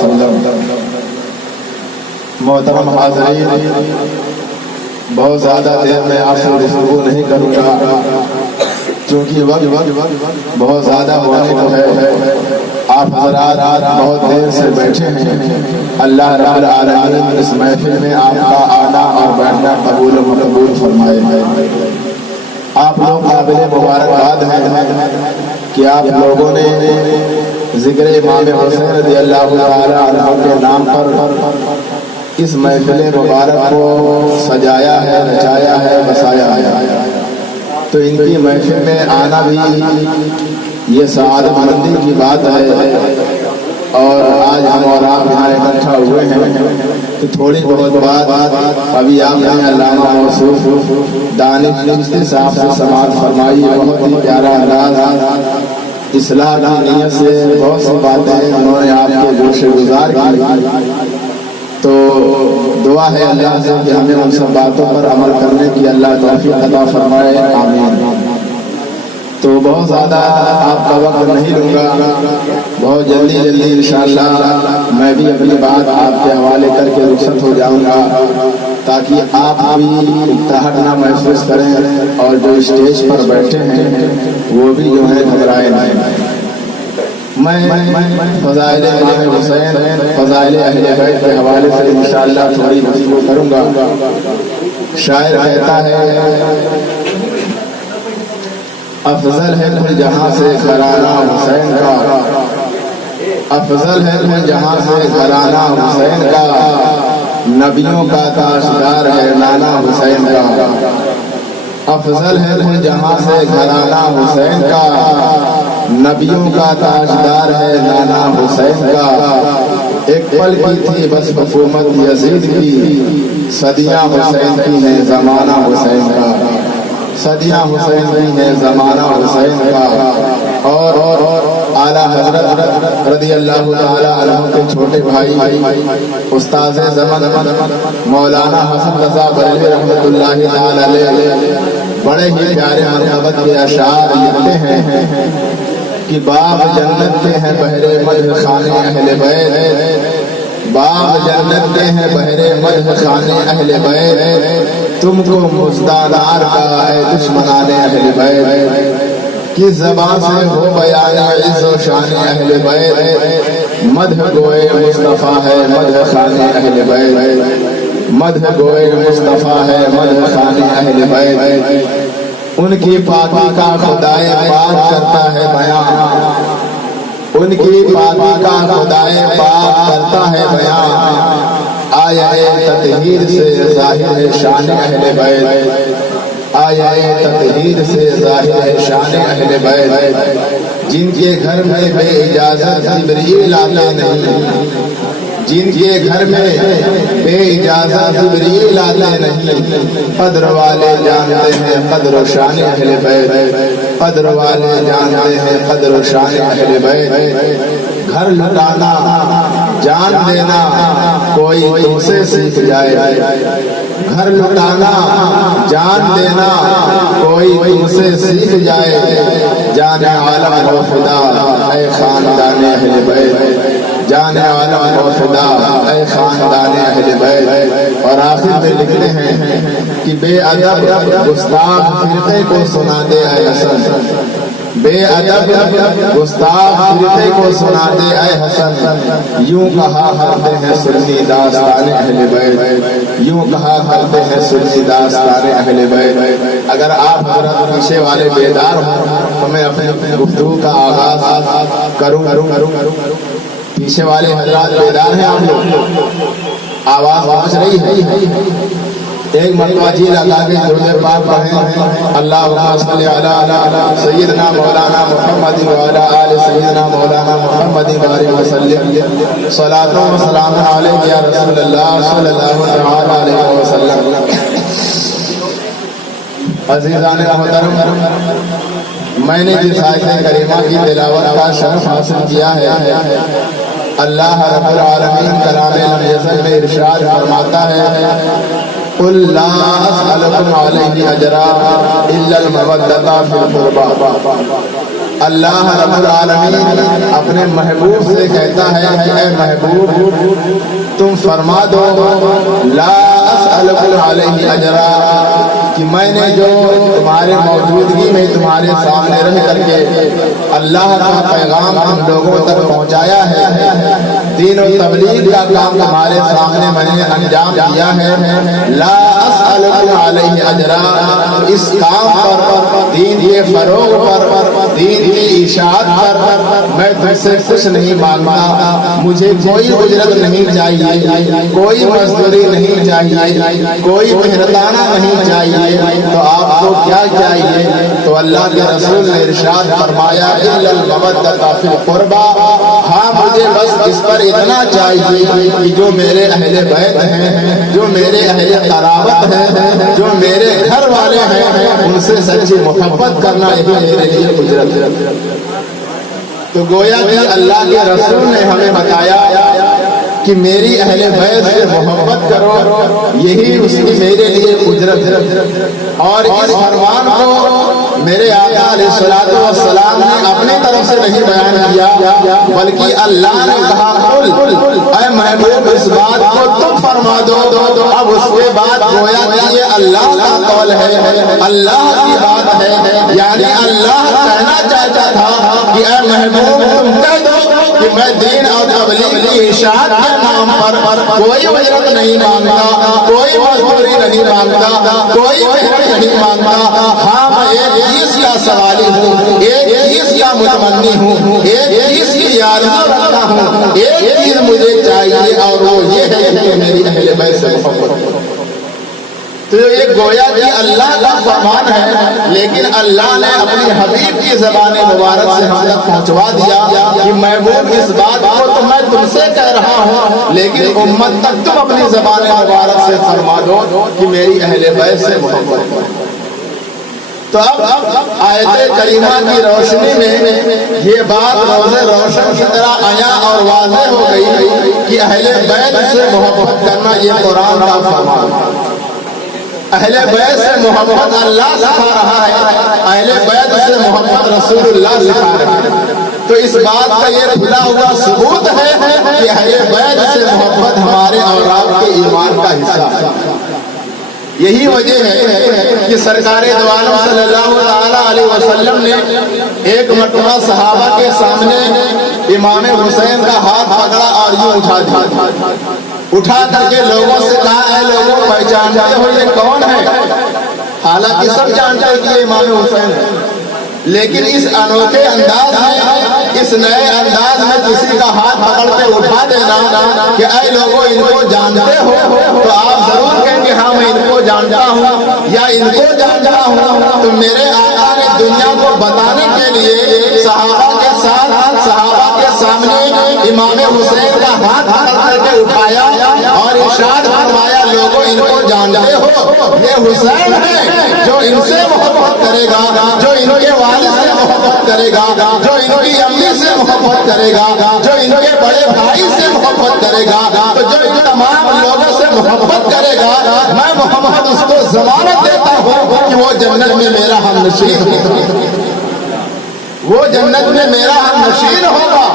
وسلم۔ محترم حاضرین، بہت زیادہ دیر میں آپ سے گفتگو نہیں کروں گا چونکہ وقت بہت زیادہ واقع ہے۔ آپ حضرات بہت دیر سے بیٹھے ہیں، اللہ رب العالمین اس محفل میں آپ کا آنا اور بیٹھنا قبول و مقبول فرمائے۔ آپ لوگ قابل مبارکباد ہیں کہ آپ لوگوں نے ذکر امام حسین رضی اللہ تعالیٰ عنہ کے نام پر اس محفل مبارک کو سجایا ہے، رچایا ہے، بسایا ہے۔ تو ان کی محفل میں آنا بھی یہ سعادت مندی کی بات ہے، اور آج ہم اور آپ یہاں اکٹھا ہوئے ہیں کہ تھوڑی بہت بات ابھی آپ نے علامہ موصوف دانش چشتی صاحب سے سماعت فرمائی۔ بہت ہی پیارا انداز، اصلاح کی نیت سے بہت سی باتیں انہوں نے آپ کے جوش گزار کی، تو دعا ہے اللہ سے کہ ہمیں ان سب باتوں پر عمل کرنے کی اللہ توفیق عطا فرمائے، آمین۔ تو بہت زیادہ آپ کا وقت نہیں لوں گا، بہت جلدی انشاءاللہ میں بھی اپنی بات آپ کے حوالے کر کے رخصت ہو جاؤں گا، تاکہ آپ بھی اکتاہٹ نہ محسوس کریں اور جو اسٹیج پر بیٹھے ہیں وہ بھی جو ہے گھبرائے نہیں۔ میں فضائل امام حسین، فضائل اہل بیت کے حوالے سے انشاءاللہ تھوڑی گفتگو کروں گا۔ شاعر کہتا ہے افضل ہے تم جہاں سے گھرانہ حسین کا، افضل ہے تم جہاں سے گھرانہ حسین کا، نبیوں کا تاجدار ہے نانا حسین کا۔ افضل ہے تم جہاں سے گھرانہ حسین کا، نبیوں کا تاجدار ہے نانا حسین کا۔ ایک پل کی تھی بس حکومت یزید کی، صدیاں حسین کی ہیں زمانہ حسین کا، صدیاں حسین کی ہیں زمانہ حسین کا۔ اور اعلیٰ حضرت رضی اللہ تعالیٰ عنہ کے چھوٹے بھائی استاذ زمن مولانا حسن رضا بریلوی رحمۃ اللہ تعالیٰ علیہ بڑے ہی پیارے محبت کے اشعار لکھتے ہیں کہ باغ جنت کے ہیں بہرے مدح خانے اہل بیت، باغ جنت کے ہیں بہرے مدح خانے اہل بیت، تم کو مزدانار کا اے دشمنان اہل بیت، کس زبان سے ہو بیان عز و شان اہل بیت، مدح گوئے مصطفیٰ ہے مدح خانے اہل بیت، مدح گوئے مصطفیٰ ہے مدح خانے اہل بیت۔ ان کی پاکی کا خدائے پاک کرتا ہے بیان، ان کی پاکی کا خدائے پاک کرتا ہے بیان، آیا تطہیر سے ظاہر شان اہل بیت، آیا تطہیر سے ظاہر شان اہل بیت، جن کے گھر میں بے اجازت جبریل آتے نہیں، جن کے گھر میں بے اجازت جبریل آتے نہیں، قدر والے جانتے ہیں قدر و شان اہل بیت، قدر والے جانتے ہیں قدر و شان اہل بیت۔ گھر لٹانا جان دینا کوئی تم سے سیکھ جائے، گھر لٹانا جان دینا کوئی تم سے سیکھ جائے، جان عالم و فدا اے خاندان اہل بیت، جان عالم و فدا اے خاندان اہل بیت۔ اور آخر میں لکھتے ہیں کہ بے ادب گستاخ فرقے کو سنا دے اے حسن، بے ادب گستاخ فرقے کو سنا دے اے حسن، یوں کہا کرتے ہیں سنی داستان اہل بیت، یوں کہا کرتے ہیں سنی داستان اہل بیت۔ اگر آپ حضرات پیچھے والے بیدار ہوں تو میں اپنی گفتگو کا آغاز کروں۔ پیچھے والے حضرات بیدار ہیں؟ آپ لوگ آواز پہنچ رہی ہے؟ ایک مرتبہ جی لگا کے درود پاک پڑھیں، اللہم صلی علی سیدنا مولانا محمد وعلی آل سیدنا مولانا محمد وسلم، صلاۃ و سلام علیک یا رسول اللہ صلی اللہ علیہ وسلم۔ عزیزان محترم، میں نے جس آیت کریمہ کی تلاوت کا شرف حاصل کیا ہے، اللہ رب العالمین کلام لم یزل میں ارشاد فرماتا ہے قل لا اسألکم علیہ اجرا الا المودۃ فی القربى، اللہ رب العالمین اپنے محبوب سے کہتا ہے کہ اے محبوب تم فرما دو لا اسألکم علیہ اجرا، کہ میں نے جو تمہارے موجودگی میں تمہارے سامنے رہ کر کے اللہ کا پیغام ہم لوگوں تک پہنچایا ہے، دین و تبلیغ کا کام تمہارے سامنے میں نے انجام دیا ہے، لا اسألکم علیہ اجرا، اس کام پر، دین کے فروغ پر، دین کی اشاعت پر میں تم سے کچھ نہیں مانگتا، مجھے کوئی اجرت نہیں چاہیے، کوئی مزدوری نہیں چاہیے، کوئی محنتانہ نہیں چاہیے، تو آپ کو کیا چاہیے؟ تو اللہ کے رسول نے ارشاد فرمایا الا المودۃ فی القربى، ہاں مجھے بس اس پر اتنا چاہیے کہ جو میرے اہل بیت ہیں، جو میرے اہل قرابت ہیں، جو میرے گھر والے ہیں، ان سے سچی محبت کرنا یہی میرے لیے اجرت ہے۔ تو گویا کہ اللہ کے رسول نے ہمیں بتایا کہ میری اہل بیت سے محبت کرو، یہی اس کی میرے لیے اجرت ہے۔ اور اس فرمان کو میرے آقا علیہ الصلوۃ والسلام نے اپنی طرف سے نہیں بیان کیا، بلکہ اللہ نے کہا قل، اے محبوب اس بات کو تم فرما دو۔ اب اس کے بعد گویا کہ یہ اللہ کا قول ہے، اللہ کی بات ہے، یعنی اللہ کہنا چاہتا تھا کہ اے محبوب تم کہہ دو کہ میں دین اور تبلیغ کی اشاعت کے نام پر کوئی اجرت نہیں مانگتا، کوئی مزدوری نہیں مانگتا، کوئی محنت نہیں مانگتا، ہاں میں ایک چیز کا سوالی ہوں، ایک چیز کا متمنی ہوں، ایک چیز کی آرزو رکھتا ہوں، ایک چیز مجھے چاہیے اور وہ یہ ہے کہ میری اہل بیت سے محبت کرو۔ تو یہ گویا کہ اللہ کا فرمان ہے، لیکن اللہ نے اپنی حبیب کی زبان مبارک سے ہم تک پہنچوا دیا کہ محبوب اس بات کو تو میں تم سے کہہ رہا ہوں، لیکن امت تک تم اپنی زبان مبارک سے فرما دو کہ میری اہل بیت سے محبت کرو۔ تو اب آیت کریمہ کی روشنی میں یہ بات روزے روشن کی طرح آیا اور واضح ہو گئی کہ اہل بیت سے محبت کرنا یہ قرآن کا فرمان ہے۔ اہل بیت سے محبت اللہ سکھا رہا ہے، اہل بیت سے محبت رسول اللہ سکھا رہا ہے۔ تو اس بات کا یہ کھلا ہوا ثبوت ہے کہ اہل بیت سے محبت ہمارے اور آپ کے ایمان کا حصہ ہے۔ یہی وجہ ہے کہ سرکار دو عالم صلی اللہ تعالی علیہ وسلم نے ایک مرتبہ صحابہ کے سامنے امام حسین کا ہاتھ پکڑا اور یوں اٹھا دیا، اٹھا کر کے لوگوں سے کہا اے لوگوں پہچانتے ہو یہ کون ہے؟ حالانکہ سب جانتے ہیں کہ یہ امام حسین ہے، لیکن اس انوکھے انداز میں، اس نئے انداز میں کسی کا ہاتھ پکڑ کے اٹھا دینا کہ اے لوگوں ان کو جانتے ہو، تو آپ ضرور کہیں کہ ہاں میں ان کو جانتا ہوں یا ان کو جانتا ہوں۔ تو میرے آقا نے دنیا کو بتانے کے لیے صحابہ کے ساتھ، صحابہ کے سامنے امام حسین کا ہاتھ پکڑ کر کے اٹھایا اور ارشاد فرمایا لوگوں ان کو جانتے ہو، یہ حسین ہے جو ان سے محبت کرے گا، جو ان کے والد سے محبت کرے گا، جو ان کی امی سے محبت کرے گا، جو ان کے بڑے بھائی سے محبت کرے گا، تو جو ان تمام لوگوں سے محبت کرے گا، میں محمد اس کو ضمانت دیتا ہوں کہ وہ جنت میں میرا ہم نشین ہوگا، وہ جنت میں میرا ہم نشین ہوگا۔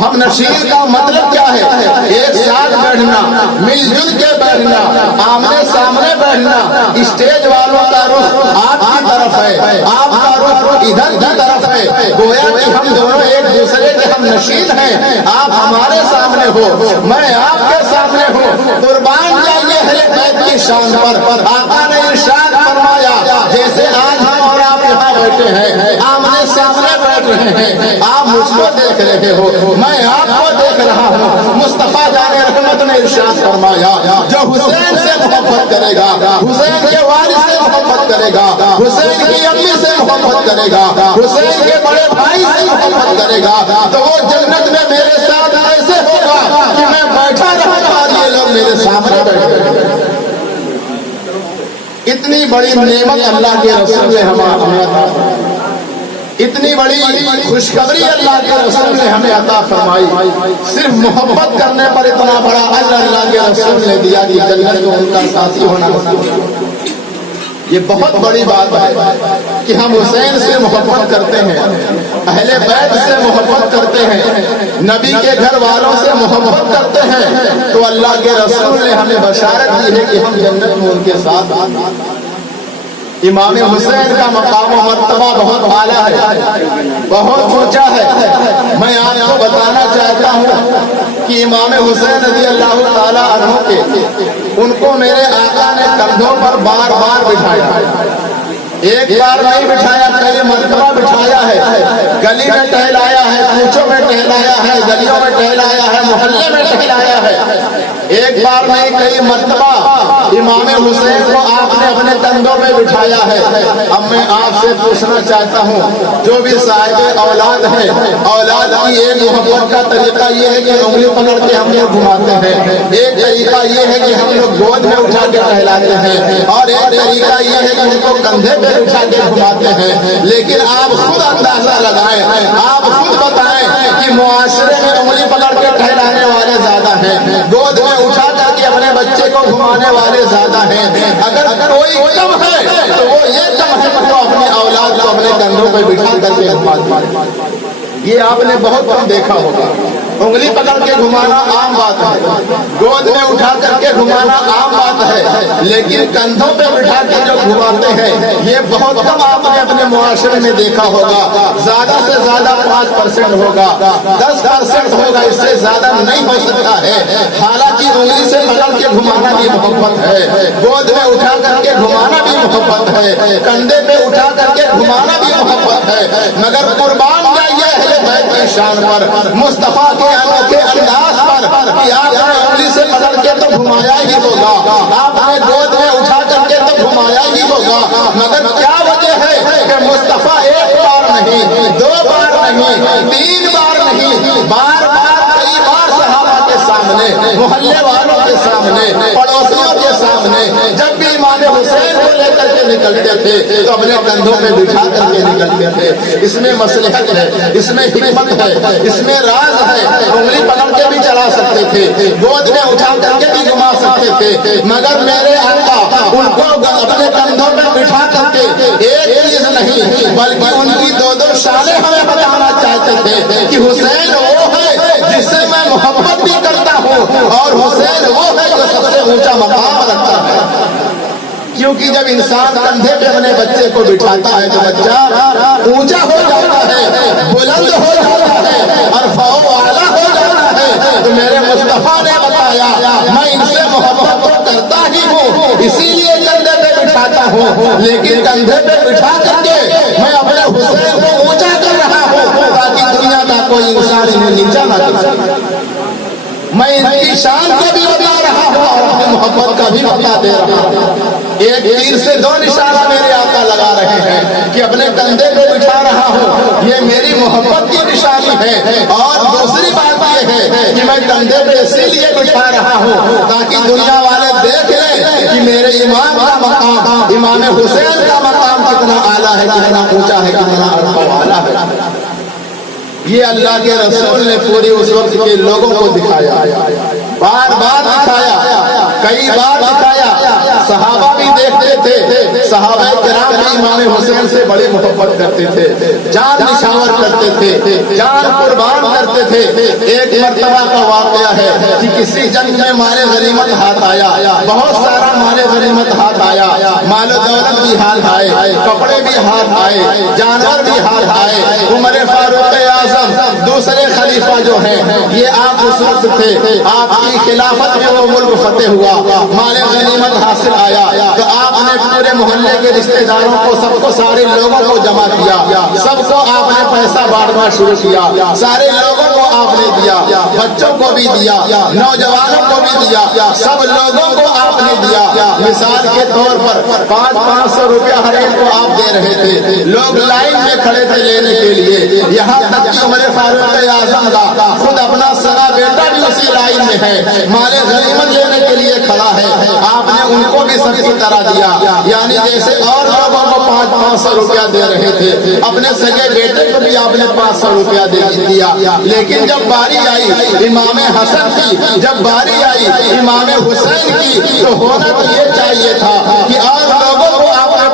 ہم نشین کا مطلب کیا ہے؟ ایک ساتھ بیٹھنا، مل جل کے بیٹھنا، آمنے سامنے بیٹھنا، اسٹیج والوں کا رخ آپ کی طرف ہے، آپ کا رخ ادھر کی طرف ہے، گویا کہ ہم دونوں ایک دوسرے کے ہم نشین ہیں، آپ ہمارے سامنے ہو، میں آپ کے سامنے ہوں، قربان جائیے اہل بیت کی شان پر۔ آقا نے ارشاد فرمایا جیسے آج ہم اور آپ یہاں بیٹھے ہیں، آمنے سامنے بیٹھ رہے ہیں، آپ مجھ کو دیکھ رہے ہو، میں آپ کو دیکھ رہا ہوں، مصطفیٰ جان رحمت نے ارشاد فرمایا جو حسین سے محبت کرے گا، حسین کے والد سے محبت کرے گا، حسین کی امی سے محبت کرے گا، حسین کے بڑے بھائی سے محبت کرے گا، تو وہ جنت میں میرے ساتھ ایسے ہوگا کہ میں بیٹھا رہوں اور یہ لوگ میرے سامنے بیٹھے۔ اتنی بڑی نعمت اللہ کے رسول نے ہمیں، اتنی بڑی خوشخبری اللہ کے رسول نے ہمیں عطا فرمائی، صرف محبت کرنے پر اتنا بڑا اجر اللہ کے رسول نے دیا کہ جنت میں ان کا ساتھی ہونا۔ یہ بہت بڑی بات ہے کہ ہم حسین سے محبت کرتے ہیں، اہل بیت سے محبت کرتے ہیں، نبی کے گھر والوں سے محبت کرتے ہیں، تو اللہ کے رسول نے ہمیں بشارت دی ہے کہ ہم جنت میں ان کے ساتھ امام حسین کا مقام و مرتبہ بہت اعلیٰ ہے، بہت اونچا ہے۔ میں آپ کو بتانا چاہتا ہوں کہ امام حسین رضی اللہ تعالیٰ عنہ کے ان کو میرے آقا نے کندھوں پر بار بار بٹھایا، ایک بار نہیں بٹھایا، کئی مرتبہ بٹھایا ہے، گلی میں ٹہلایا ہے، کوچوں میں ٹہلایا ہے، گلیوں میں ٹہلایا ہے، محلے میں ٹہلایا ہے، ایک بار نہیں کئی مرتبہ امام حسین کو آپ نے اپنے کندھوں میں بٹھایا ہے۔ اب میں آپ سے پوچھنا چاہتا ہوں، جو بھی صاحب اولاد ہے، اولاد کی ایک محبت کا طریقہ یہ ہے کہ انگلی پکڑ کے ہم لوگ گھماتے ہیں، ایک طریقہ یہ ہے کہ ہم لوگ گود میں اٹھا کے ٹہلاتے ہیں، اور ایک طریقہ یہ ہے کہ ان کو کندھے پہ اٹھا کے گھماتے ہیں۔ لیکن آپ خود اندازہ لگائیں، آپ خود بتائیں کہ معاشرے میں انگلی پکڑ کے ٹہلانے والے زیادہ ہیں، گود میں اٹھا کر کے اپنے بچے کو گھمانے والے زیادہ ہیں۔ اگر کوئی کم ہے تو وہ یہ کم ہے کہ وہ اپنے اولاد کو اپنے کندھوں پہ بٹھا کر کے گھماتا ہے۔ یہ آپ نے بہت کم دیکھا ہوگا، انگلی پکڑ کے گھمانا عام بات ہے، گود میں اٹھا کر کے گھمانا عام بات ہے، لیکن کندھوں پہ بٹھا کے جو گھماتے ہیں یہ بہت کم آپ نے اپنے معاشرے میں دیکھا ہوگا۔ زیادہ سے زیادہ 5% ہوگا، 10% ہوگا، اس سے زیادہ نہیں ہو سکتا ہے۔ حالانکہ انگلی سے پکڑ کے گھمانا بھی محبت ہے، گود میں اٹھا کر کے گھمانا بھی محبت ہے، کندھے پہ اٹھا کر کے گھمانا بھی محبت ہے، مگر قربان جائیے اہل بیت کی شان پر، مصطفیٰ کے انوکھے انداز پر کہ آپ نے انگلی سے پکڑ کے تو گھمایا ہی ہوگا، آپ نے گود میں اٹھا کر کے تو گھمایا ہی ہوگا، مگر کیا وجہ ہے کہ مصطفیٰ ایک بار نہیں، 2 بار نہیں، 3 بار نہیں، بار بار کئی بار صحابہ کے سامنے، محلے والوں کے سامنے، پڑوسیوں کے سامنے جب بھی امام حسین کو لے کر کے نکلتے تھے تو اپنے کندھوں میں بٹھا کر کے نکلتے تھے۔ اس میں مصلحت ہے، اس میں حکمت ہے، اس میں راز ہے۔ انگلی پکڑ کے بھی چلا سکتے تھے، گود میں اٹھا کر کے بھی گھما سکتے تھے، مگر میرے آقا ان کو اپنے کندھوں میں بٹھا کر کے ایک چیز نہیں بلکہ ان کی 2 شانیں ہمیں بتانا چاہتے تھے کہ حسین وہ ہے جس سے میں محبت بھی کرتا ہوں، اور حسین وہ ہے جو سب سے اونچا مقام رکھتا ہے۔ کیونکہ جب انسان کندھے پہ اپنے بچے کو بٹھاتا ہے تو بچہ اونچا ہو جاتا ہے، بلند ہو جاتا ہے، عرفہ و اعلیٰ ہو جاتا ہے۔ تو میرے مصطفیٰ نے بتایا میں ان سے محبت تو کرتا ہی ہوں، اسی لیے کندھے پہ بٹھاتا ہوں، لیکن کندھے پہ بٹھا کر کے میں اپنے حسین کو اونچا کر رہا ہوں تاکہ دنیا کا کوئی انسان انہیں نیچا نہ کر سکے۔ میں ان کی شان کو بھی بتا رہا ہوں اور اپنی محبت کا بھی بتا دے رہا ہوں۔ ایک تیر سے 2 نشانہ میرے آقا لگا رہے ہیں کہ اپنے کندھے پہ بٹھا رہا ہوں، یہ میری محبت کی نشانی ہے، اور دوسری بات یہ ہے کہ میں کندھے پہ اسی لیے بٹھا رہا ہوں تاکہ دنیا والے دیکھ لیں کہ میرے امام کا مقام، امام حسین کا مقام کتنا اعلیٰ ہے، کتنا اونچا ہے، کتنا عرفہ و اعلیٰ ہے۔ یہ اللہ کے رسول نے پوری اس وقت کے لوگوں کو دکھایا، بار بار دکھایا، کئی بار دکھایا۔ صحابہ بھی دیکھتے تھے، صحابہ کرام بھی امام حسین سے بڑی محبت کرتے تھے، جان نشاور کرتے تھے، جان قربان کرتے تھے۔ ایک مرتبہ کا واقعہ ہے کہ کسی جنگ میں مال غنیمت ہاتھ آیا، بہت سارا مال غنیمت ہاتھ آیا، مال و دولت بھی ہاتھ آئے، کپڑے بھی ہاتھ آئے، جانور بھی ہاتھ آئے۔ عمر فاروق اعظم دوسرے خلیفہ جو ہیں یہ آپ اس وقت تھے، آپ کی خلافت میں وہ ملک فتح ہوا، مال غنیمت حاصل آیا، تو آپ نے پورے محلے کے رشتہ داروں کو، سب کو، سارے لوگوں کو جمع کیا، سب کو آپ نے پیسہ بانٹنا شروع کیا، سارے لوگوں کو آپ نے دیا، بچوں کو بھی دیا، نوجوانوں کو بھی دیا، سب لوگوں کو آپ نے دیا۔ مثال کے طور پر 500 روپیہ ہر ایک کو آپ دے رہے تھے، لوگ لائن میں کھڑے تھے لینے کے لیے، یہاں تک کہ عمر فاروق اعظم کا خود اپنا سگا بیٹا بھی اسی لائن میں ہے، مال غنیمت لینے کے لیے کھڑا ہے۔ آپ نے ان کو بھی سب کی طرح دیا، یعنی جیسے اور لوگوں کو 500 روپیہ دے رہے تھے، اپنے سگے بیٹے کو بھی آپ نے 500 روپیہ دے دیا۔ لیکن جب باری آئی امام حسن کی، جب باری آئی امام حسین کی، تو ہونا تو یہ چاہیے تھا کہ اور لوگوں کو آپ نے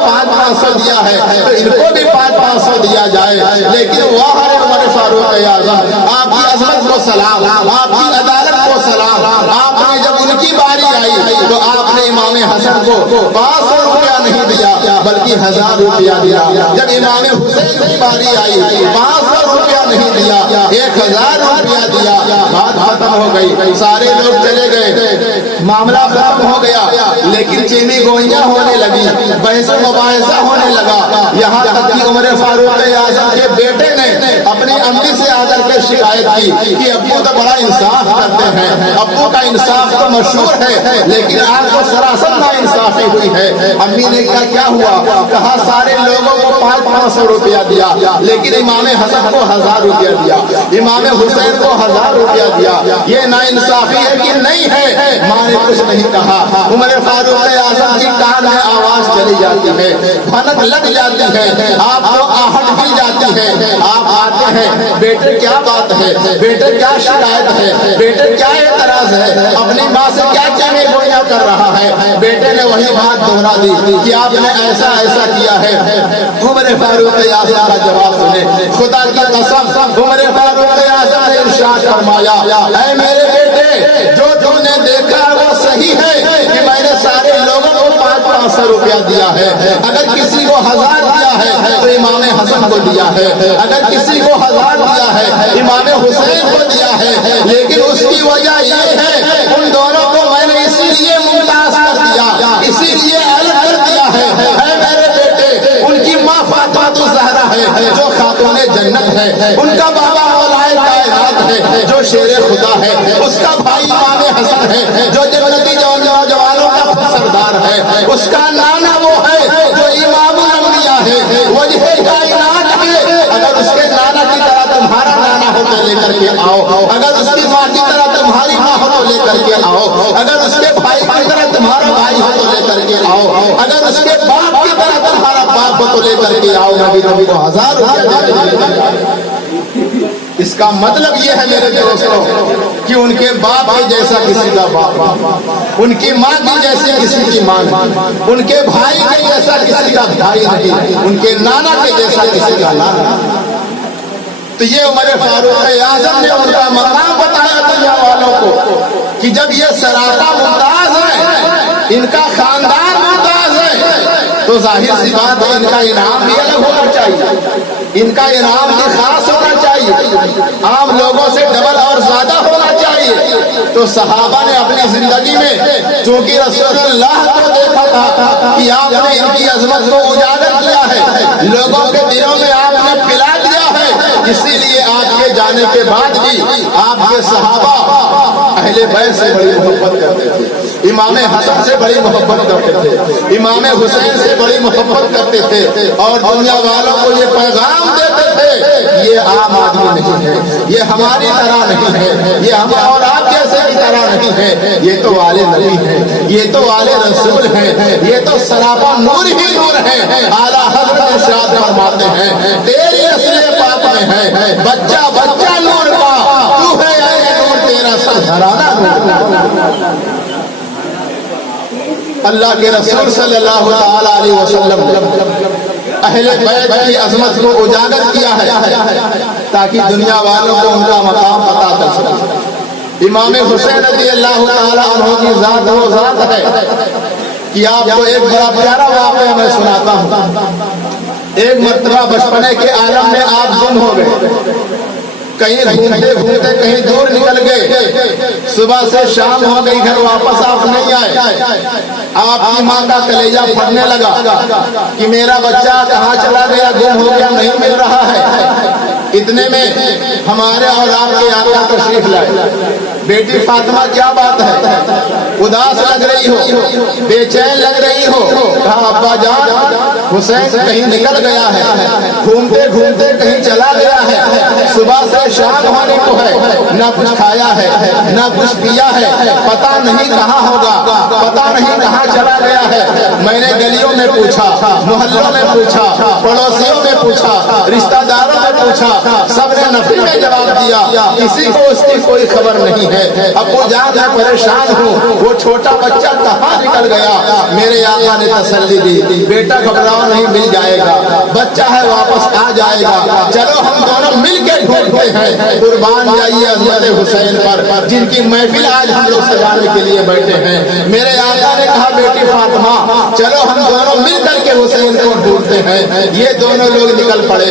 500 دیا ہے تو ان کو بھی 500 دیا جائے، لیکن وہ عمر فاروق اعظم آپ کی عظمت کو سلام، آپ کی عدالت کو سلام، آپ نے جب ان کی باری آئی تو آپ نے امام حسن کو 500 روپیہ نہیں دیا بلکہ 1000 روپیہ دیا، جب امام حسین کی باری آئی 500 روپیہ نہیں دیا 1000 روپیہ دیا، بات ختم ہو گئی، سارے لوگ چلے گئے، معاملہ ختم ہو گیا، لیکن چینی گوئیاں ہونے لگی، بحث و مباحثہ ہونے لگا، یہاں تک کہ عمر فاروق اعظم کے بیٹے نے اپنی امی سے آ کر کے شکایت کی کہ ابو تو بڑا انصاف کرتے ہیں، ابو کا انصاف تو مشہور ہے لیکن آپ کو سراسر نا انصافی ہوئی ہے۔ امی نے کہا کیا ہوا؟ کہا سارے لوگوں کو 500 روپیہ دیا لیکن امام حسن کو 1000 روپیہ دیا، امام حسین کو 1000 روپیہ دیا، یہ نا انصافی ہے کہ نہیں ہے؟ ماں نے کچھ نہیں کہا، عمر فاروق اعظم کی کان میں آواز چلی جاتی ہے، بھنک لگ جاتی ہے، آپ کو آہٹ بھی جاتی ہے، آپ آتے ہیں بیٹے کیا بات ہے، بیٹے کیا شکایت ہے، بیٹے کیا اعتراض ہے، اپنی ماں سے کیا چینے گوئیاں کر رہا ہے؟ بیٹے نے وہی بات دہرا دی کہ آپ نے ایسا ایسا کیا ہے۔ عمر فاروق اعظم کا جواب سنے، خدا کی قسم عمر فاروق اعظم نے ارشاد فرمایا، اے میرے بیٹے جو تم نے دیکھا وہ صحیح ہے کہ میں نے سارے لوگوں کو 500 روپیہ دیا ہے، اگر کسی کو 1000 دیا ہے تو امام حسن کو دیا ہے، اگر کسی کو 1000 دیا ہے امام حسین کو دیا ہے، لیکن اس کی وجہ یہ ہے ان دونوں کو میں نے اسی لیے ممتاز کر دیا، اسی لیے الگ کر دیا ہے۔ اے میرے بیٹے ان کی ماں فاطمہ الزہرا ہے جو خاتون جنت ہے، ان کا بابا اولائے کائنات ہے جو شیر خدا ہے، اس کا بھائی امام حسن ہے جو جنتی نوجوانوں کا سردار ہے، اس کا نانا وہ ہے جو امام الانبیاء ہے، وجہ کائنات ہے۔ اگر اس کے نانا کی طرح تمہارا نانا ہو تو لے کر کے آؤ، اگر اس کی ماں کی طرح تمہاری ماں ہو تو لے کر کے آؤ، اگر اس کے بھائی کی طرح تمہارا بھائی ہو تو لے کر کے آؤ، اگر اس کے باپ کی طرح تمہارا باپ ہو تو لے کر کے آؤ، نبی کو 1000 روپیہ۔ اس کا مطلب یہ ہے میرے دوستوں کہ ان کے باپ کے جیسا کسی کا باپ، ان کی ماں کی جیسی کسی کی ماں نہیں، ان کے بھائی کے جیسا کسی کا بھائی نہیں، ان کے نانا کے جیسا کسی کا نانا۔ تو یہ عمر فاروق اعظم نے ان کا مقام بتایا دنیا والوں کو کہ جب یہ سراپا ممتاز ہے، ان کا خاندان ممتاز ہے، تو ظاہر سی بات ہے ان کا انعام بھی الگ ہونا چاہیے، ان کا انعام بھی خاص ہونا چاہیے، عام لوگوں سے ڈبل اور زیادہ ہونا چاہیے۔ تو صحابہ نے اپنی زندگی میں چونکہ رسول اللہ کو دیکھا تھا کہ آپ نے ان کی عظمت کو اجاگر کیا ہے، لوگوں کے دلوں میں آپ نے پلا دیا ہے، اسی لیے آپ کے جانے کے بعد بھی آپ کے صحابہ اہل بیت سے بڑی محبت کرتے تھے، امام حسن سے بڑی محبت کرتے تھے، امام حسین سے بڑی محبت کرتے تھے، اور دنیا والوں کو یہ پیغام دیتے تھے یہ عام آدمی نہیں ہے، یہ ہماری طرح نہیں ہے، یہ ہم اور آپ جیسے کی طرح نہیں ہے، یہ تو والے نبی ہیں، یہ تو والے رسول ہیں، یہ تو سراپا نور ہی نور ہے۔ اعلیٰ حضرت ارشاد فرماتے ہیں تیری نسل پاک میں ہے بچہ بچہ نور کا، تو ہے اے نور تیرا سرگھرانا نور۔ اللہ کے رسول صلی اللہ علیہ وسلم اہل بیت کی عظمت کو اجاگر کیا ہے تاکہ دنیا والوں کو ان کا مقام پتہ چل سکے۔ امام حسین رضی اللہ تعالیٰ عنہ کی ذات وہ ذات ہے کہ آپ کو ایک بڑا پیارا واقعہ میں سناتا ہوں۔ ایک مرتبہ بچپنے کے عالم میں آپ گم ہو گئے، کہیں گھومتے گھومتے کہیں دور نکل گئے، صبح سے شام ہو گئی، گھر واپس آپ نہیں آئے، آپ کی ماں کا کلیجہ پھٹنے لگا کہ میرا بچہ کہاں چلا گیا، گم ہو گیا، نہیں مل رہا ہے۔ اتنے میں ہمارے اور آپ کے آقا تشریف لائے، بیٹی فاطمہ کیا بات ہے، اداس لگ رہی ہو، بے چین لگ رہی ہو؟ کہا ابا جان حسین کہیں نکل گیا ہے، گھومتے گھومتے کہیں چلا گیا ہے، صبح سے شام ہونے کو ہے، نہ کچھ کھایا ہے نہ کچھ پیا ہے، پتہ نہیں کہاں ہوگا، پتہ نہیں کہاں چلا گیا ہے۔ میں نے گلیوں میں پوچھا، محلوں میں پوچھا، پڑوسیوں میں پوچھا، رشتہ داروں میں پوچھا، سب نے نفی میں جواب دیا، کسی کو اس کی کوئی خبر نہیں ہے۔ ابو جان میں پریشان ہوں، وہ چھوٹا بچہ کہاں نکل گیا؟ میرے آقا نے تسلی دی، بیٹا گھبراؤ نہیں، مل جائے گا، بچہ ہے واپس آ جائے گا، چلو ہم دونوں مل کے ڈھونڈتے ہیں۔ قربان جائیے عظمت حسین پر، جن کی محفل آج ہم لوگ سجانے کے لیے بیٹھے ہیں۔ میرے آقا نے کہا بیٹی فاطمہ چلو ہم دونوں مل کر کے حسین کو ڈھونڈتے ہیں۔ یہ دونوں لوگ نکل پڑے،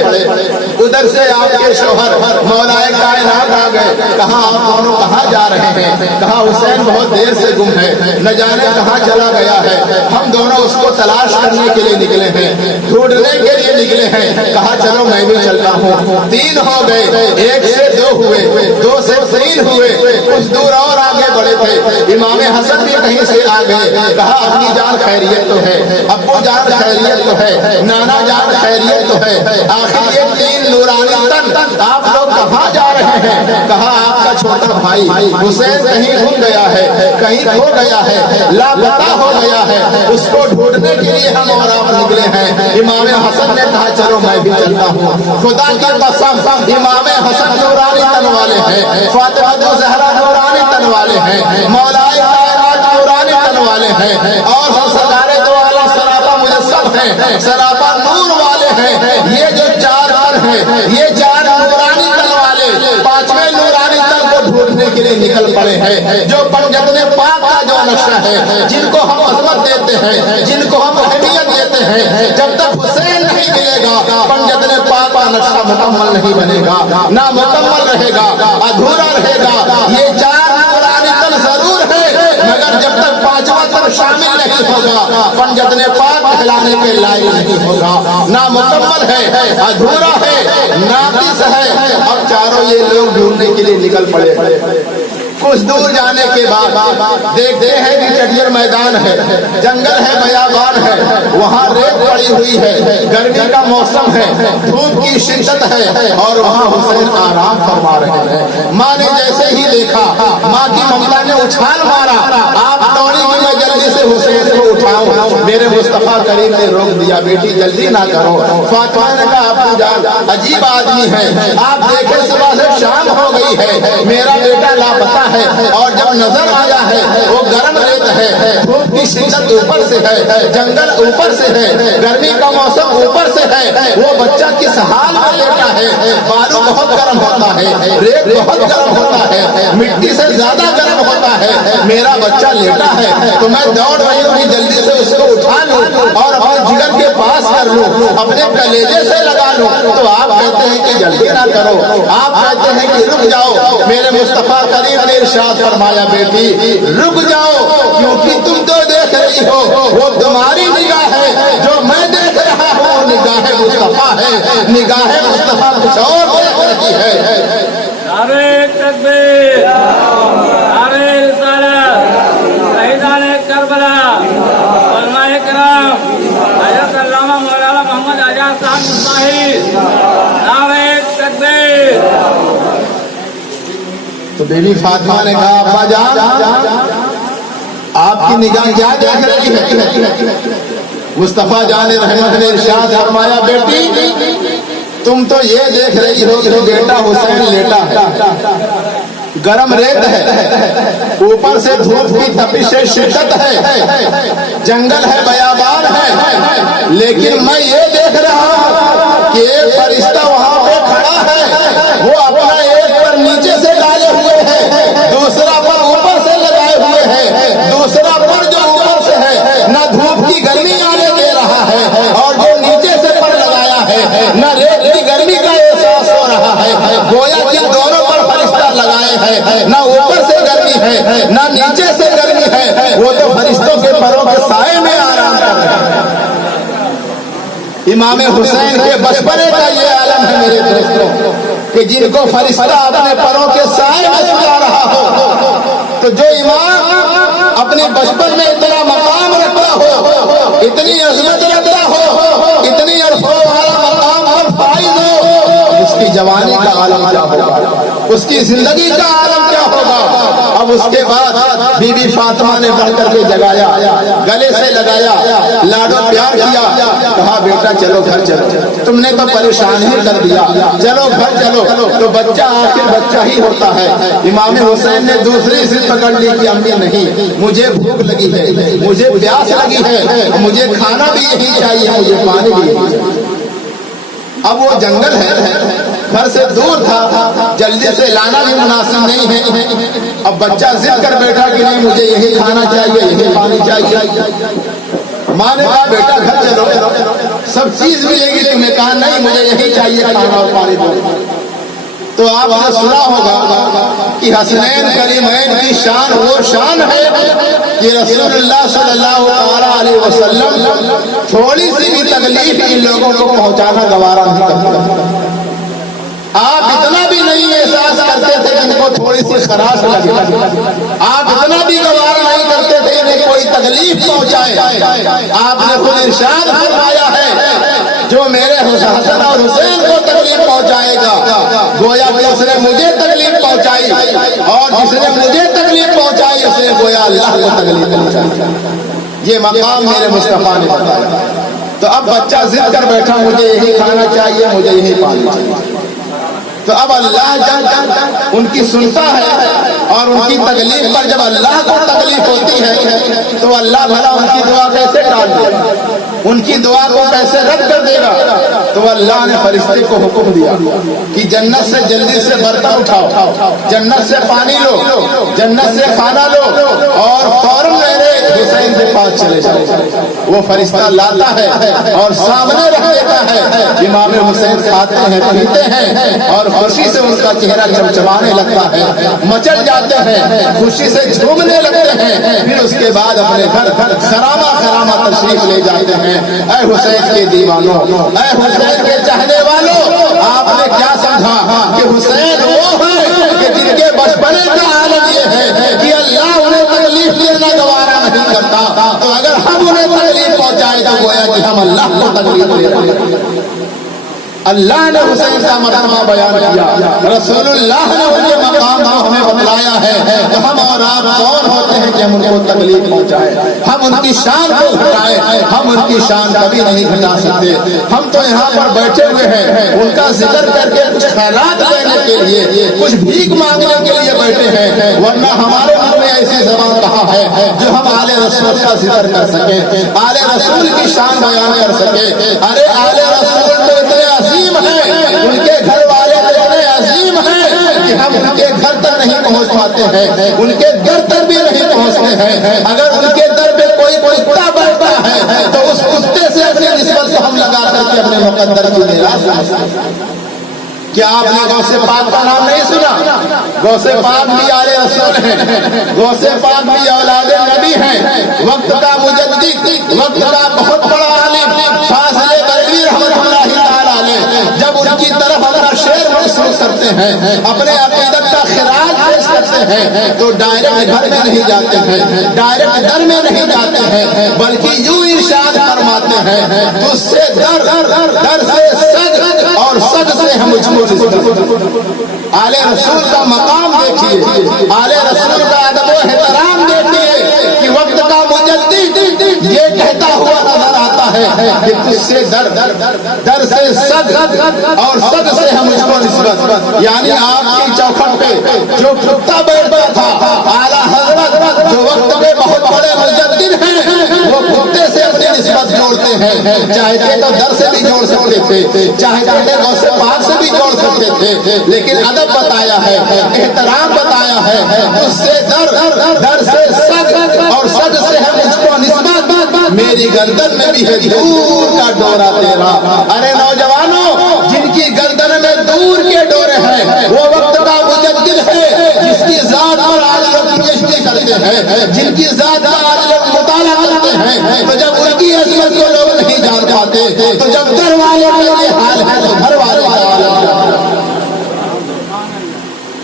ادھر سے آپ کے شوہر مولائے کائنات آ گئے، کہا آپ دونوں کہاں جا رہے ہیں؟ کہا حسین بہت دیر سے گم ہے، نہ جانے کہاں چلا گیا ہے، ہم دونوں اس کو تلاش کرنے کے لیے نکلے ہیں، ڈھونڈنے کے لیے نکلے ہیں۔ کہا چلو میں بھی چلتا ہوں۔ 3 ہو گئے، 1 سے 2 ہوئے، 2 سے 3 ہوئے، کچھ دور اور آگے بڑھے تھے، امام حسن بھی کہیں سے آ گئے۔ کہا اپنی جان خیریت تو ہے، ابو جان خیریت تو ہے، نانا جان خیریت تو ہے، آخر یہ 3 نورانی تن آپ لوگ کہاں جا رہے ہیں؟ کہا آپ کا چھوٹا بھائی حسین کہیں گم گیا ہے، کہیں کھو گیا ہے، لاپتہ ہو گیا ہے، اس کو ڈھونڈنے کے لیے ہم اور آپ نکلے ہیں۔ امام حسن نے کہا چلو میں بھی چلتا ہوں۔ خدا کی قسم امام حسن نورانی تن والے ہیں، فاطمہ زہرا نورانی تن والے ہیں، مولائے کائنات نورانی تن والے ہیں، اور ہم سرکار دو عالم سراپا مجسم ہیں، سراپا نور والے ہیں۔ یہ جو 4 تن ہیں، یہ 4 نورانی تن والے 5ویں نورانی تن کو ڈھونڈنے کے لیے نکل پڑے ہیں، جو پنجتن پاک کا جو نقشہ ہے، جن کو ہم عظمت دیتے ہیں، جن کو ہم اہمیت دیتے ہیں، جب تک حسین نہیں ملے گا پنجتن پاک کا نقشہ مکمل نہیں بنے گا، نہ مکمل رہے گا، ادھورا رہے گا۔ یہ 4 نورانی تن ضرور ہے، مگر جب تک 5واں تن شامل نہیں ہوگا پنجتن پاک کہلانے کے لائق نہیں ہوگا، نہ مکمل ہے، ادھورا ہے، ناقص ہے۔ اب چاروں یہ لوگ ڈھونڈنے کے لیے نکل پڑے۔ کچھ دور جانے کے بعد دیکھتے ہیں کہ چٹیر میدان ہے، جنگل ہے، بیابان ہے، وہاں ریت پڑی ہوئی ہے، گرمی کا موسم ہے، دھوپ کی شدت ہے، اور وہاں حسین آرام فرما رہے ہیں۔ ماں نے جیسے ہی دیکھا، ماں کی ممتا نے اچھال مارا، آپ دوڑی کہ میں جلدی سے حسین کو اٹھاؤں۔ میرے مصطفیٰ کریم نے روک دیا، بیٹی جلدی نہ کرو۔ فاطمہ نے کہا ابو جان عجیب آدمی ہے، آپ دیکھیں صبح سے شام ہو گئی ہے، میرا بیٹا لاپتہ ہے، اور جب نظر آیا ہے وہ گرم ریت ہے، دھوپ کی شدت اوپر سے ہے، جنگل اوپر سے ہے، گرمی کا موسم اوپر سے ہے، وہ بچہ کس حال میں لیٹا ہے، بالو بہت گرم ہوتا ہے، ریت بہت گرم ہوتا ہے، مٹی سے زیادہ گرم ہوتا ہے، میرا بچہ لیٹا ہے، تو میں دوڑ رہی ہوں کہ جلدی سے اس کو اٹھا لوں اور اپنے جگر کے پاس کر لوں، اپنے کلیجے سے لگا لوں۔ تو آپ کہتے ہیں کہ جلدی نہ کرو، آپ کہتے ہیں کہ رک جاؤ۔ میرے مصطفیٰ کریم نے ارشاد فرمایا بیٹی رک جاؤ، کیونکہ تم تو دیکھ رہی ہو وہ تمہاری نگاہ ہے، جو میں دیکھ رہا ہوں وہ نگاہ مصطفیٰ ہے، نگاہ مصطفیٰ کچھ اور دیکھ رہی ہے۔ نعرہ تکبیر، نعرہ رسالت، شہیدان کربلا، علماء کرام، حضرت علامہ مولانا محمد اعجاز صاحب مصباحی، نعرہ تکبیر۔ تو بیوی فاطمہ نے کہا ابا جان آپ کی نگاہ کیا دیکھ رہی ہے؟ مصطفیٰ جان رحمت نے ارشاد فرمایا بیٹی تم تو یہ دیکھ رہی ہو کہ بیٹا حسین لیٹا ہے، گرم ریت ہے، اوپر سے دھوپ کی تپش سے شدت ہے، جنگل ہے، بیابان ہے، لیکن میں یہ دیکھ رہا ہوں کہ ایک فرشتہ وہاں پہ کھڑا ہے، وہ اپنا ایک پر نیچے سے ڈالے ہوئے ہے، دوسرا پر اوپر سے لگائے ہوئے ہے، دوسرا پر جو اوپر سے ہے نہ دھوپ کی گرمی آنے دے رہا ہے، اور جو نیچے سے پر لگایا ہے نہ ریت کی گرمی کا احساس ہو رہا ہے، گویا کہ دونوں پر فرشتہ لگائے ہیں، نہ اوپر سے گرمی ہے نہ نیچے سے گرمی ہے، وہ تو فرشتوں کے پروں کے سائے میں آرام کر رہے ہیں۔ امام حسین کے بچپنے کا یہ عالم ہے میرے دوستوں کہ جن کو فرشتہ اپنے پروں کے سائے میں سلا رہا ہو، تو جو امام اپنے بچپن میں اتنا مقام رکھتا ہو، اتنی عظمت رکھتا ہو، اتنی عرفوں والا مقام اور فائز ہو، اس کی جوانی کا عالم کیا ہوگا، اس کی زندگی کا عالم کیا ہوگا۔ اب اس کے بعد بی بی فاطمہ نے بڑھ کر کے جگایا، گلے سے لگایا، لاڈو پیار کیا، کہا بیٹا چلو گھر چلو، تم نے تو پریشان ہی کر دیا، چلو گھر چلو۔ تو بچہ آخر بچہ ہی ہوتا ہے۔ امام حسین نے دوسری ضد پکڑ لی کہ امی نہیں، مجھے بھوک لگی ہے، مجھے پیاس لگی ہے، مجھے کھانا بھی یہی چاہیے، مجھے پانی بھی یہی چاہیے۔ اب وہ جنگل ہے، گھر سے دور تھا، جلدی سے لانا بھی مناسب نہیں ہے۔ اب بچہ ضد کر بیٹھا کہ نہیں مجھے یہی کھانا چاہیے، یہی پانی چاہیے۔ ماں نے کہا بیٹا گھر چلو، سب چیز ملے گی، تمہیں کہا نہیں مجھے یہی چاہیے، کھانا اور پانی دو۔ تو آپ نے سنا ہوگا کہ حسنین کریمین کی شان وہ شان ہے کہ رسول اللہ صلی اللہ علیہ وسلم تھوڑی سی بھی تکلیف ان لوگوں کو پہنچانا گوارا نہیں کرتے۔ آپ اتنا بھی نہیں احساس کرتے تھے کہ ان کو تھوڑی سی خراش لگے، آپ اتنا بھی گوارا نہیں کرتے تھے انہیں کوئی تکلیف پہنچائے۔ آپ نے خود ارشاد فرمایا ہے جو میرے حسن اور حسین کو تکلیف پہنچائے گا گویا کہ اس نے مجھے تکلیف پہنچائی، اور جس نے مجھے تکلیف پہنچائی اس نے گویا اللہ کو تکلیف پہنچائی۔ یہ مقام میرے مصطفیٰ نے بتایا۔ تو اب بچہ ضد کر بیٹھا مجھے یہی کھانا چاہیے، مجھے یہی پانی چاہیے۔ تو اب اللہ جب ان کی سنتا ہے اور ان کی تکلیف پر جب اللہ کو تکلیف ہوتی ہے تو اللہ بھلا ان کی دعا کیسے ٹال دے گا، ان کی دعا کو کیسے رد کر دے گا؟ تو اللہ نے فرشتے کو حکم دیا کہ جنت سے جلدی سے برتن اٹھاؤ، جنت سے پانی لو، جنت سے کھانا لو، اور فوراً میرے حسین کے پاس چلے جاؤ۔ وہ فرشتہ لاتا ہے اور سامنے رکھ دیتا ہے۔ امام حسین کھاتے ہیں، پیتے ہیں، اور خوشی سے ان کا چہرہ چمچمانے لگتا ہے، مچل جاتے ہیں، خوشی سے جھومنے لگتے ہیں۔ پھر اس کے بعد اپنے گھر خرامہ خرامہ تشریف لے جاتے ہیں۔ اے حسین کے دیوانوں، اے حسین کے چاہنے والوں، آپ نے کیا سمجھا کہ حسین وہ ہے کہ جن کے بچپنے کا عالم یہ ہے کہ اللہ انہیں تکلیف دینا گوارا نہیں کرتا، تو اگر ہم انہیں تکلیف پہنچائے تو گویا کہ ہم اللہ کو تکلیف دے رہے ہیں۔ اللہ نے حسین کا مرتبہ بیان کیا، رسول اللہ نے ان کے مقام کو ہمیں بتلایا ہے۔ تو ہم اور آپ کون ہوتے ہیں کہ ہم ان کو تکلیف پہنچائیں، ہم ان کی شان کو گھٹائیں؟ ہم ان کی شان کبھی نہیں گھٹا سکتے۔ ہم تو یہاں پر بیٹھے ہوئے ہیں ان کا ذکر کر کے کچھ خیرات لینے کے لیے، کچھ بھیک مانگنے کے لیے بیٹھے ہیں، ورنہ ہمارے منہ میں ایسی زبان کہاں ہے جو ہم آل رسول کا ذکر کر سکیں، آل رسول کی شان بیان کر سکیں۔ ارے آل رسول تو اتنے عظیم ہیں، ان کے گھر والے اتنے عظیم ہیں کہ ہم ان کے گھر تک نہیں پہنچ پاتے ہیں، ان کے در تک بھی نہیں پہنچتے ہیں۔ اگر ان کے در پہ کوئی کتا بیٹھتا ہے تو اس کتے سے اپنی نسبت کو ہم لگا کر کے اپنے مقدر کی میراث سمجھتے ہیں۔ کیا آپ نے غوث پاک کا نام نہیں سنا؟ غوث پاک بھی آل رسول ہیں، غوث پاک بھی اولاد نبی ہیں، وقت کا مجدد، وقت کا بہت بڑا عالم فاضل بریلوی رحمۃ اللہ تعالی علیہ جب ان کی طرف اپنا شعر منسوخ کرتے ہیں، اپنے عقیدت کا خراج پیش کرتے ہیں، تو ڈائریکٹ گھر میں نہیں جاتے ہیں، ڈائریکٹ در میں نہیں جاتے ہیں، بلکہ یوں ارشاد فرماتے ہیں تجھ سے در سے سج اور سج سے ہم مجھ کو آل رسول کا مقام دیکھیے، آل رسول کا ادب و احترام دیکھیے کہ وقت کا مجدد یہ کہتا ہوا نظر آتا ہے کہ تجھ سے در سے سج اور سج سے ہم مجھ کو نسبت، یعنی آپ کی چوکھٹ پہ جو کتا بیٹھتا تھا اعلیٰ حضرت جو وقت میں بہت بڑے مجدد ہیں، وہ کتے سے اپنی نسبت جوڑتے ہیں۔ چاہتے تو در سے بھی جوڑ سکتے تھے، چاہتے غوث پاک سے بھی جوڑ سکتے تھے، لیکن ادب بتایا ہے، احترام بتایا ہے، اس سے در سے سج اور سج سے ہے مجھ کو نسبت، میری گردن میں بھی ہے دور کا ڈورا تیرا۔ ارے نوجوانوں، جن کی گردن میں دور کے ڈورے ہیں وہ وقت کا مجدد ہے، جس کی ذات پر آج لوگ پیشگی کرتے ہیں، جن کی ذات کا آج لوگ مطالعہ کرتے ہیں، تو جب ان کی عظمت کو لوگ نہیں جان پاتے تو جب در والے کا یہ حال ہے تو گھر والے کا حال ہے۔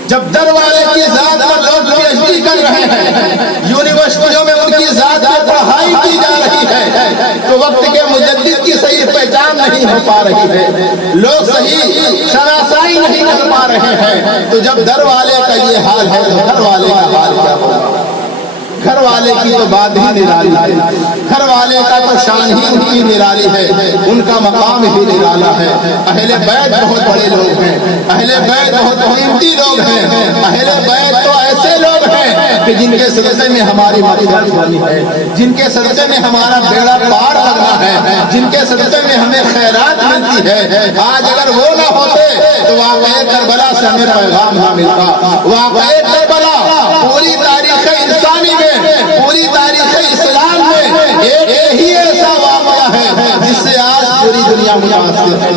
جب در والے کی ذات پر لوگ پی ایچ ڈی کر رہے ہیں، یونیورسٹیوں میں ان کی ذات پر پڑھائی کی جا رہی ہے، تو وقت کے مجدد کی صحیح پہچان نہیں ہو پا رہی ہے، لوگ صحیح شناسائی نہیں کر پا رہے ہیں، تو جب در والے کا یہ حال ہے تو گھر والے کا حال کیا ہوگا؟ گھر والے کی تو بات ہی نرالی ہے، گھر والے کا تو شان ہی ان کی نرالی ہے، ان کا مقام ہی نرالا ہے۔ اہل بیت بہت بڑے لوگ ہیں، اہل بیت بہت قیمتی لوگ ہیں، اہل بیت تو ایسے لوگ ہیں کہ جن کے صدقے میں ہماری مغفرت ہونی ہے، جن کے صدقے میں ہمارا بیڑا پار لگنا ہے، جن کے صدقے میں ہمیں خیرات ملتی ہے۔ آج اگر وہ نہ ہوتے تو واقعہ کربلا سے ہمیں پیغام نہ ملتا۔ واقعہ کربلا پوری تاریخ انسانی میں، پوری تاریخ اسلام میں ایک ہی ایسا واقعہ ہے جس سے آج پوری دنیا متاثر ہے۔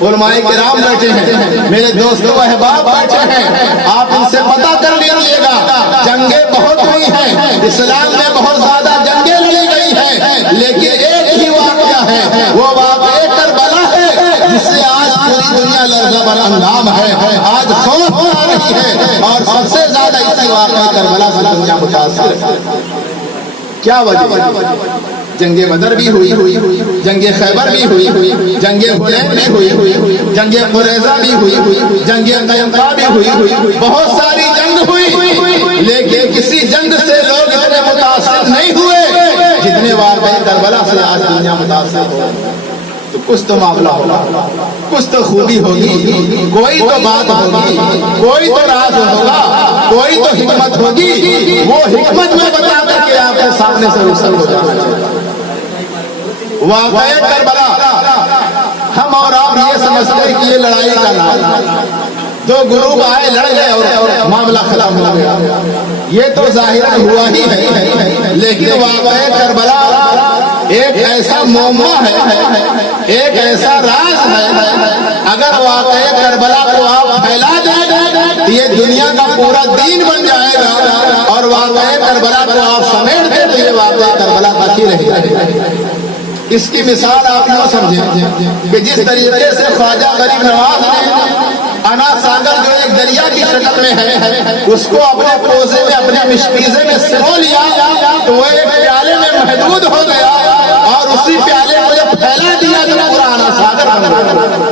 علماء کرام بیٹھے ہیں، میرے دوستوں احباب بیٹھے ہیں، آپ ان سے پتہ کر لیجیے گا، جنگیں بہت ہوئی ہیں، اسلام میں بہت زیادہ جنگیں لڑی گئی ہیں، لیکن ایک ہی واقعہ ہے، وہ واقعہ کربلا ہے جس سے آج پوری دنیا لرزہ بر اندام ہے، آج خوف آ رہی ہے، اور سب سے زیادہ اسی واقعہ کربلا سے دنیا متاثر ہے۔ کیا وجہ؟ جنگ بدر بھی ہوئی، جنگ خیبر بھی ہوئی، جنگ حنین بھی ہوئی، جنگ قریظہ بھی ہوئی، جنگ قینقاع بھی ہوئی، بہت ساری جنگ ہوئی، لیکن کسی جنگ سے لوگ اتنے متاثر نہیں ہوئے جتنے واقعہ کربلا سے آج دنیا متاثر ہو۔ تو کچھ تو معاملہ ہوگا، کچھ تو خوبی ہوگی، کوئی تو بات ہوگی، کوئی تو راز ہوگا، کوئی تو حکمت ہوگی، وہ حکمت میں بتا کر کے آپ کے سامنے سے رسل ہو جانا چاہیے۔ واقعہ کربلا ہم اور آپ یہ سمجھتے ہیں کہ یہ لڑائی کا نام، دو گروپ آئے لڑ گئے اور معاملہ ختم ہو گیا، یہ تو ظاہر ہوا ہی ہے، لیکن واقعہ کربلا ایک ایسا معمہ ہے، ایک ایسا راز ہے، اگر واقعہ کربلا کو آپ پھیلا دیں یہ دنیا کا پورا دین بن جائے گا، اور واقعہ کربلا کو آپ سمیٹ دیں تو یہ واقعہ کربلا باقی رہے گا۔ اس کی مثال آپ نہ سمجھیں کہ جس طریقے سے خواجہ غریب نواز نے انا ساگر جو ایک دریا کی شکل میں ہے اس کو اپنے کوزے میں، اپنے مشکیزے میں سمو لیا تو وہ ایک پیالے میں محدود ہو گیا، اور اسی پیالے کو جب پھیلا دیا تو پورا انا ساگر بن گیا۔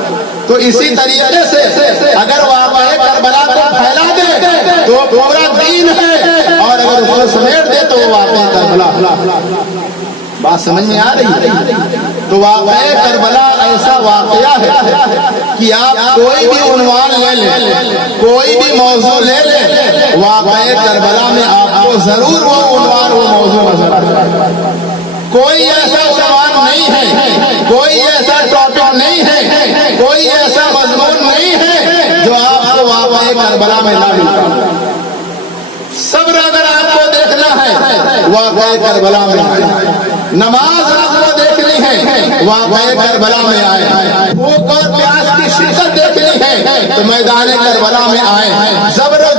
تو اسی طریقے سے اگر واقعہ کربلا کو پھیلا دے تو پورا دین ہے، اور اگر اس کو سمیٹ دے تو وہ واقعہ کربلا۔ بات سمجھ میں آ رہی ہے؟ تو واقعہ کربلا ایسا واقعہ ہے کہ آپ کوئی بھی عنوان لے لیں، کوئی بھی موضوع لے لیں، واقعہ کربلا میں آپ کو ضرور وہ عنوان، وہ موضوع نظر آ جائے گا۔ کوئی ایسا عنوان نہیں ہے، کوئی ایسا ٹاپک نہیں ہے، کوئی ایسا مضمون نہیں ہے جو آپ کو واقعہ کربلا میں نہ ملتا۔ صبر اگر آپ کو دیکھنا ہے واقعہ کربلا میں آئے، نماز آپ کو دیکھنی ہے واقعہ کربلا میں آئے، بھوک اور پیاس کی شدت دیکھنی ہے تو میدان کربلا میں آئے، صبر و